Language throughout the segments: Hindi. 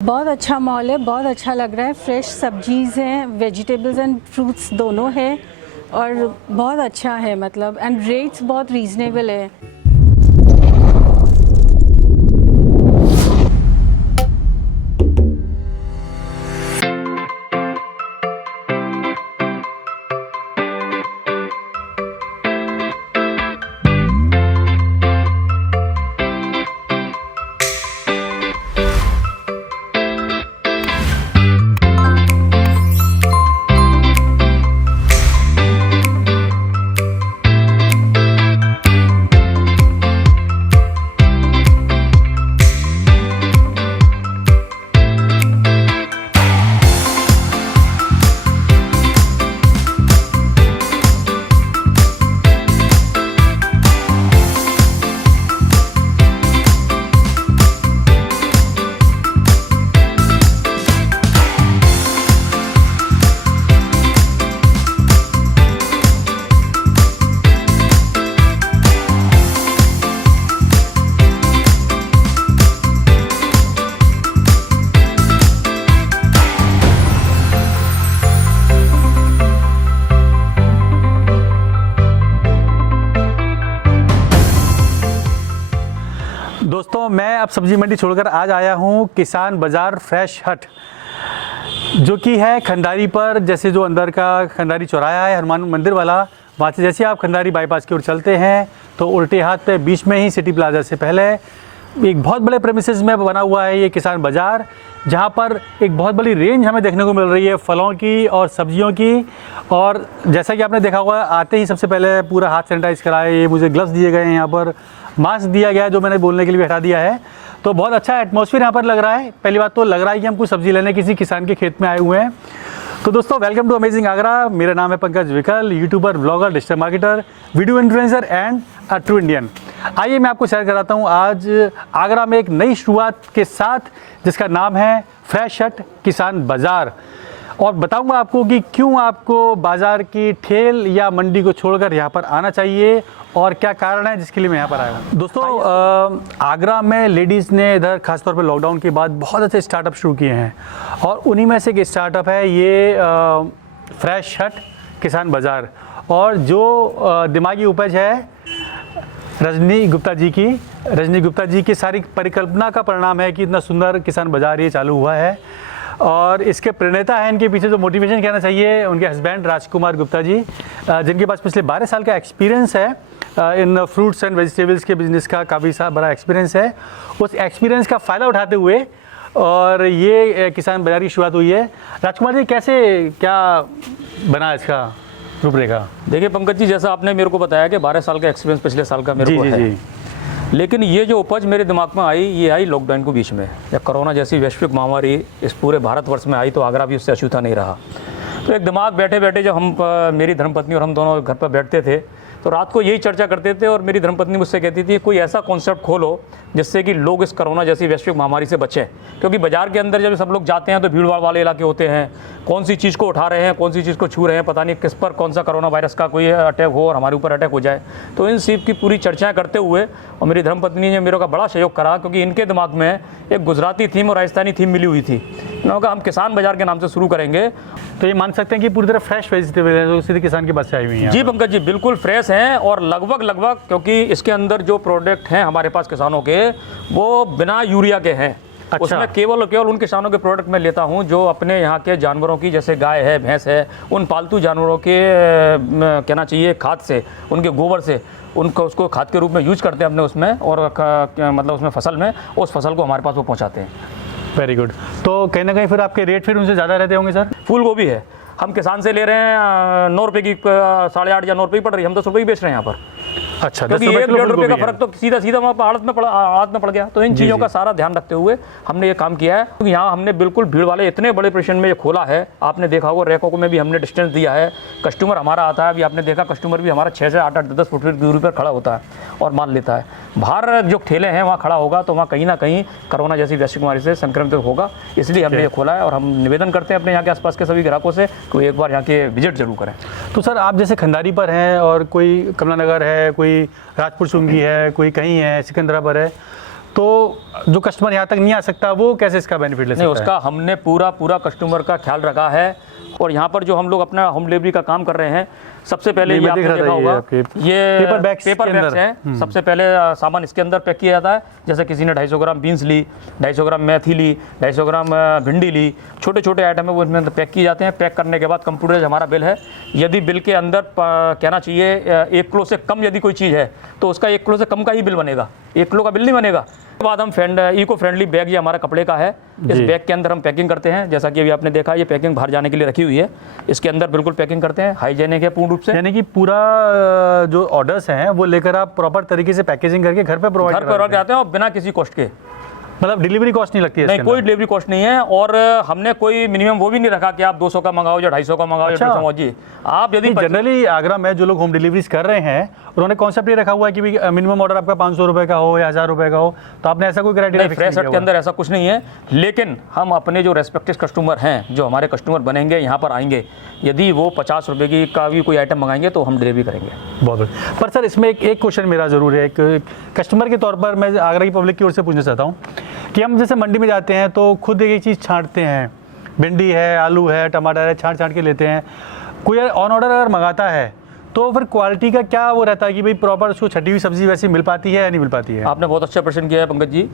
बहुत अच्छा मॉल है, बहुत अच्छा लग रहा है। फ्रेश सब्जीज़ हैं, वेजिटेबल्स एंड फ्रूट्स दोनों है और बहुत अच्छा है मतलब, एंड रेट्स बहुत रीज़नेबल है। दोस्तों, मैं अब सब्जी मंडी छोड़कर आज आया हूँ किसान बाज़ार फ्रेश हट, जो कि है खंडारी पर। जैसे जो अंदर का खंडारी चौराहा है हनुमान मंदिर वाला, वहाँ से जैसे आप खंडारी बाईपास की ओर चलते हैं तो उल्टे हाथ पे बीच में ही सिटी प्लाजा से पहले एक बहुत बड़े प्रेमिसेस में बना हुआ है ये किसान बाज़ार, जहाँ पर एक बहुत बड़ी रेंज हमें देखने को मिल रही है फलों की और सब्जियों की। और जैसा कि आपने देखा होगा, आते ही सबसे पहले पूरा हाथ सैनिटाइज कराए, ये मुझे ग्लव्स दिए गए हैं, यहाँ पर मास्क दिया गया है जो मैंने बोलने के लिए हटा दिया है। तो बहुत अच्छा एटमॉस्फेयर यहाँ पर लग रहा है। पहली बात तो लग रहा है कि हम कुछ सब्जी लेने किसी किसान के खेत में आए हुए हैं। तो दोस्तों, वेलकम टू अमेजिंग आगरा। मेरा नाम है पंकज विकल, YouTuber, blogger, digital marketer, video influencer and a true Indian. आइए मैं आपको शेयर कराता हूँ आज आगरा में एक नई शुरुआत के साथ, जिसका नाम है फ्रेश हट किसान बाज़ार। और बताऊंगा आपको कि क्यों आपको बाज़ार की ठेल या मंडी को छोड़कर यहाँ पर आना चाहिए और क्या कारण है जिसके लिए मैं यहाँ पर आया हूँ। दोस्तों, आगरा में लेडीज़ ने इधर खासतौर पर लॉकडाउन के बाद बहुत अच्छे स्टार्टअप शुरू किए हैं, और उन्हीं में से एक स्टार्टअप है ये फ्रेश हट किसान बाज़ार। और जो दिमागी उपज है रजनी गुप्ता जी की सारी परिकल्पना का परिणाम है कि इतना सुंदर किसान बाज़ार ये चालू हुआ है। और इसके प्रणेता हैं, इनके पीछे जो मोटिवेशन कहना चाहिए, उनके हस्बैंड राजकुमार गुप्ता जी, जिनके पास पिछले 12 साल का एक्सपीरियंस है इन फ्रूट्स एंड वेजिटेबल्स के बिज़नेस का। काफ़ी सा बड़ा एक्सपीरियंस है। उस एक्सपीरियंस का फ़ायदा उठाते हुए और ये किसान बाज़ार की शुरुआत हुई है। राजकुमार जी, कैसे क्या बना इसका रूपरेखा? देखिए पंकज जी, जैसा आपने मेरे को बताया कि 12 साल का एक्सपीरियंस पिछले साल का मेरे को है, लेकिन ये जो उपज मेरे दिमाग में आई, ये आई लॉकडाउन के बीच में। जब कोरोना जैसी वैश्विक महामारी इस पूरे भारतवर्ष में आई तो आगरा भी उससे अछूता नहीं रहा। तो एक दिमाग बैठे बैठे जब हम मेरी धर्मपत्नी और हम दोनों घर पर बैठते थे तो रात को यही चर्चा करते थे, और मेरी धर्मपत्नी मुझसे कहती थी कोई ऐसा कॉन्सेप्ट खोलो जिससे कि लोग इस कोरोना जैसी वैश्विक महामारी से बचें। क्योंकि बाज़ार के अंदर जब सब लोग जाते हैं तो भीड़ भाड़ वाले इलाके होते हैं, कौन सी चीज़ को उठा रहे हैं, कौन सी चीज़ को छू रहे हैं, पता नहीं किस पर कौन सा कोरोना वायरस का कोई अटैक हो और हमारे ऊपर अटैक हो जाए। तो इन सब की पूरी चर्चाएँ करते हुए और मेरी धर्मपत्नी ने मेरे का बड़ा सहयोग करा, क्योंकि इनके दिमाग में एक गुजराती थीम और राजस्थानी थीम मिली हुई थी। उन्होंने कहा हम किसान बाज़ार के नाम से शुरू करेंगे। तो ये मान सकते हैं कि पूरी तरह फ्रेश वेजिटेबल है जो सीधे किसान के पास से आई हुई है? जी पंकज जी, बिल्कुल फ्रेश हैं और लगभग क्योंकि इसके अंदर जो प्रोडक्ट हैं हमारे पास किसानों के, वो बिना यूरिया के हैं। अच्छा। उसमें केवल और केवल उन किसानों के प्रोडक्ट मैं लेता हूं जो अपने यहाँ के जानवरों की, जैसे गाय है, भैंस है, उन पालतू जानवरों के कहना चाहिए खाद से, उनके गोबर से उनको उसको खाद के रूप में यूज करते हैं अपने उसमें, और मतलब उसमें फसल में, उस फसल को हमारे पास वो पहुँचाते हैं। Very good. तो कहीं ना कहीं फिर आपके रेट फिर उनसे ज़्यादा रहते होंगे सर? फूल गोभी है, हम किसान से ले रहे हैं 9 रुपये की, 8.5 या 9 रुपये की पड़ रही है, हम 10 रुपये की बेच रहे हैं यहाँ पर। अच्छा, क्योंकि 1-1.5 रुपये का फर्क तो सीधा वहाँ पर आड़त में पड़ गया। तो इन चीज़ों का सारा ध्यान रखते हुए हमने ये काम किया है। क्योंकि यहाँ हमने बिल्कुल भीड़ वाले इतने बड़े पोजीशन में ये खोला है, आपने देखा होगा रैकों में भी हमने डिस्टेंस दिया है। कस्टमर हमारा आता है, अभी आपने देखा कस्टमर भी हमारा 6 से 8-8, 10 फुट की दूरी पर खड़ा होता है और माल लेता है। बाहर जो ठेले हैं वहाँ खड़ा होगा तो वहाँ कहीं ना कहीं कोरोना जैसी वैश्विक बीमारी से संक्रमित होगा, इसलिए हमने ये खोला है। और हम निवेदन करते हैं अपने यहाँ के आसपास के सभी ग्राहकों से कि एक बार यहाँ के विजिट जरूर करें। तो सर, आप जैसे खंडारी पर हैं और कोई कमला नगर है, कोई राजपुर सुंगी है, कोई कहीं है, सिकंदरा पर है, तो जो कस्टमर यहाँ तक नहीं आ सकता वो कैसे इसका बेनिफिट ले सकता नहीं, है? उसका हमने पूरा कस्टमर का ख्याल रखा है। और यहाँ पर जो हम लोग अपना होम डिलीवरी का काम कर रहे हैं, सबसे पहले नहीं, ये मैं आपने देख रहा था देखा ये होगा, आपके ये पेपर बैग्स के पेपर बैग्स अंदर। हैं। सबसे पहले सामान इसके अंदर पैक किया जाता है। जैसे किसी ने 250 ग्राम बीन्स ली, 250 ग्राम मेथी ली, 250 ग्राम भिंडी ली, छोटे छोटे आइटम है वो इसमें अंदर पैक किए जाते हैं। पैक करने के बाद कंप्यूटर हमारा बिल है, यदि बिल के अंदर कहना चाहिए 1 किलो से कम यदि कोई चीज़ है तो उसका 1 किलो से कम का ही बिल बनेगा, 1 किलो का बिल नहीं बनेगा। उसके बाद हम इको फ्रेंडली बैग, ये हमारा कपड़े का है, इस बैग के अंदर हम पैकिंग करते हैं। जैसा कि अभी आपने देखा, ये पैकिंग बाहर जाने के लिए रखी हुई है, इसके अंदर बिल्कुल पैकिंग करते हैं, हाइजेनिक है पूर्ण रूप से। यानी कि पूरा जो ऑर्डर्स हैं वो लेकर आप प्रॉपर तरीके से पैकेजिंग करके घर पे प्रोवाइड घर पर आते हैं और बिना किसी कॉस्ट के। मतलब डिलीवरी कॉस्ट नहीं लगती है नहीं, इसके कोई अंदर? डिलीवरी कॉस्ट नहीं है। और हमने कोई मिनिमम वो भी नहीं रखा कि आप 200 का मंगाओ या 250 का मंगाओ या अच्छा। 150 जी। आप यदि जनरली आगरा में जो लोग होम डिलीवरीज कर रहे हैं उन्होंने कॉन्सेप्ट ये रखा हुआ है कि मिनिमम ऑर्डर आपका 500 रुपए का हो या 1000 रुपए का हो, तो आपने ऐसा कोई क्राइटेरिया फिक्स फ्रेश नहीं हट किया के हुआ? अंदर ऐसा कुछ नहीं है। लेकिन हम अपने जो रेस्पेक्टिव कस्टमर हैं, जो हमारे कस्टमर बनेंगे, यहाँ पर आएंगे, यदि वो 50 रुपये की का भी कोई आइटम मंगाएंगे तो हम डिलीवरी करेंगे। बहुत बढ़िया। पर सर इसमें एक क्वेश्चन मेरा ज़रूर है, एक कस्टमर के तौर पर मैं आगरा की पब्लिक की ओर से पूछना चाहता हूँ कि हम जैसे मंडी में जाते हैं तो खुद एक चीज़ छांटते हैं, भिंडी है, आलू है, टमाटर है, छांट के लेते हैं। कोई ऑन ऑर्डर अगर मंगाता है तो फिर क्वालिटी का क्या वो रहता है कि भाई प्रॉपर उसको छटी हुई सब्जी वैसे मिल पाती है या नहीं मिल पाती है? आपने बहुत अच्छा प्रश्न किया है पंकज जी।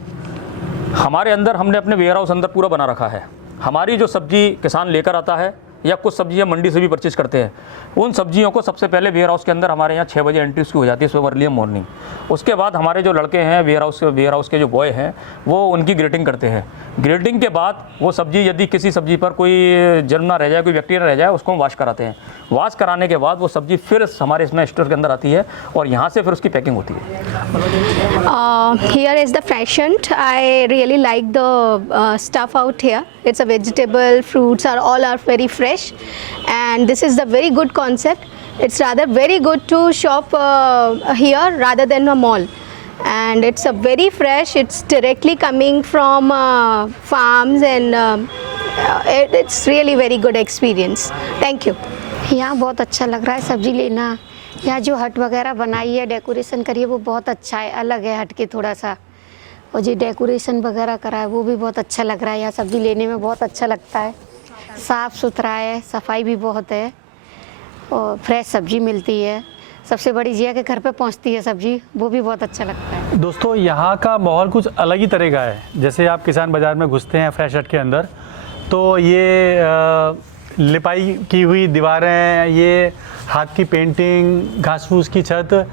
हमारे अंदर हमने अपने वेयर हाउस अंदर पूरा बना रखा है। हमारी जो सब्जी किसान लेकर आता है या कुछ सब्जियां मंडी से भी परचेज करते हैं, उन सब्जियों को सबसे पहले वेयर हाउस के अंदर हमारे यहाँ 6 बजे एंट्री उसकी हो जाती है, सुबह अर्ली मॉर्निंग। उसके बाद हमारे जो लड़के हैं वेयर हाउस के जो बॉय हैं वो उनकी ग्रेटिंग करते हैं। ग्रेटिंग के बाद वो सब्जी, यदि किसी सब्जी पर कोई जर्म ना रह जाए, कोई बैक्टीरिया रह जाए, उसको हम वॉश कराते हैं। वॉश कराने के बाद वो सब्जी फिर हमारे इसमें स्टोर के अंदर आती है और यहाँ से फिर उसकी पैकिंग होती है। Here is the fresh hunt. I really like the stuff out here. It's a vegetable, fruits all are very fresh, and this is the very good concept. It's rather very good to shop here rather than a mall, and it's a very fresh. It's directly coming from farms, and it's really very good experience. Thank you. यहाँ बहुत अच्छा लग रहा है सब्जी लेना। यहाँ जो हट वगैरह बनाई है, डेकोरेशन करी है, वो बहुत अच्छा है, अलग है हट के थोड़ा सा। और जो डेकोरेशन वगैरह करा है वो भी बहुत अच्छा लग रहा है। यहाँ सब्जी लेने में बहुत अच्छा लगता है, साफ़ सुथरा है, सफाई भी बहुत है और फ्रेश सब्जी मिलती है। सबसे बड़ी चीज़ है कि घर पे पहुँचती है सब्जी, वो भी बहुत अच्छा लगता है। दोस्तों यहाँ का माहौल कुछ अलग ही तरह का है। जैसे आप किसान बाज़ार में घुसते हैं फ्रेश हट के अंदर, तो ये लिपाई की हुई दीवारें, ये हाथ की पेंटिंग, घास फूस की छत,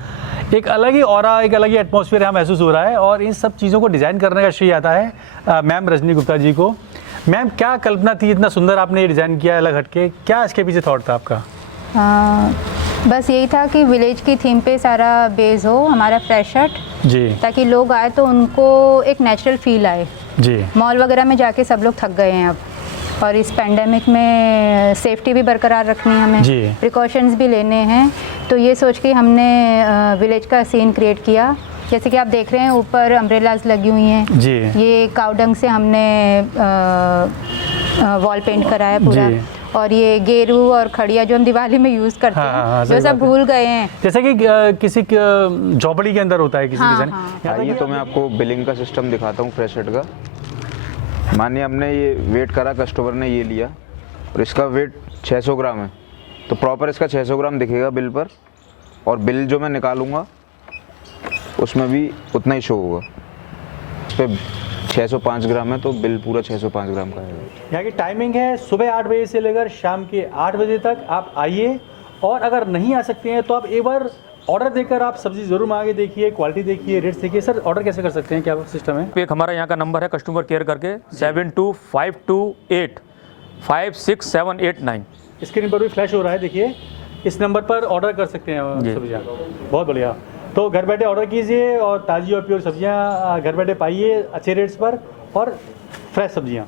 एक अलग ही ऑरा, एक अलग ही एटमॉस्फेयर यहाँ महसूस हो रहा है। और इन सब चीज़ों को डिज़ाइन करने का श्रेय आता है मैम रजनी गुप्ता जी को। मैम, क्या कल्पना थी, इतना सुंदर आपने ये डिज़ाइन किया अलग हट के, क्या इसके पीछे थॉट था आपका? बस यही था कि विलेज की थीम पे सारा बेस हो हमारा फ्रेश हट जी, ताकि लोग आए तो उनको एक नेचुरल फील आए। जी, मॉल वगैरह में जाके सब लोग थक गए हैं अब, और इस पेंडेमिक में सेफ्टी भी बरकरार रखनी है हमें, जी। प्रिकॉशंस भी लेने हैं। तो ये सोच के हमने विलेज का सीन क्रिएट किया। जैसे कि आप देख रहे हैं ऊपर अम्ब्रेलाज लगी हुई हैं जी, ये काउडंग से हमने वॉल पेंट कराया पूरा। जी। और ये गेरू और खड़िया जो हम दिवाली में यूज़ करते हाँ, हाँ, हैं, सही जो सब बात है। भूल गए हैं। जैसे कि किसी झोपड़ी के अंदर होता है किसी हाँ, डिज़ाइन। हाँ। आइए तो मैं आपको बिलिंग का सिस्टम दिखाता हूँ फ्रेश हट का। मानिए हमने ये वेट करा, कस्टमर ने ये लिया और इसका वेट 600 ग्राम है, तो प्रॉपर इसका 600 ग्राम दिखेगा बिल पर, और बिल जो मैं निकालूंगा उसमें भी उतना ही शो होगा। इस पर 605 ग्राम है तो बिल पूरा 605 ग्राम का है। यहाँ की टाइमिंग है सुबह 8 बजे से लेकर शाम के 8 बजे तक। आप आइए, और अगर नहीं आ सकते हैं तो आप एक बार ऑर्डर देकर आप सब्जी जरूर मांग के देखिए, क्वालिटी देखिए, रेट्स देखिए। सर ऑर्डर कैसे कर सकते हैं, क्या सिस्टम है? एक हमारा यहाँ का नंबर है कस्टमर केयर करके 7252856789। स्क्रीन पर भी फ्लैश हो रहा है, देखिए इस नंबर पर ऑर्डर कर सकते हैं जी। सब्जियाँ। बहुत बढ़िया। तो घर बैठे ऑर्डर कीजिए और ताज़ी और प्योर सब्जियाँ घर बैठे पाइए अच्छे रेट्स पर और फ्रेश सब्जियाँ।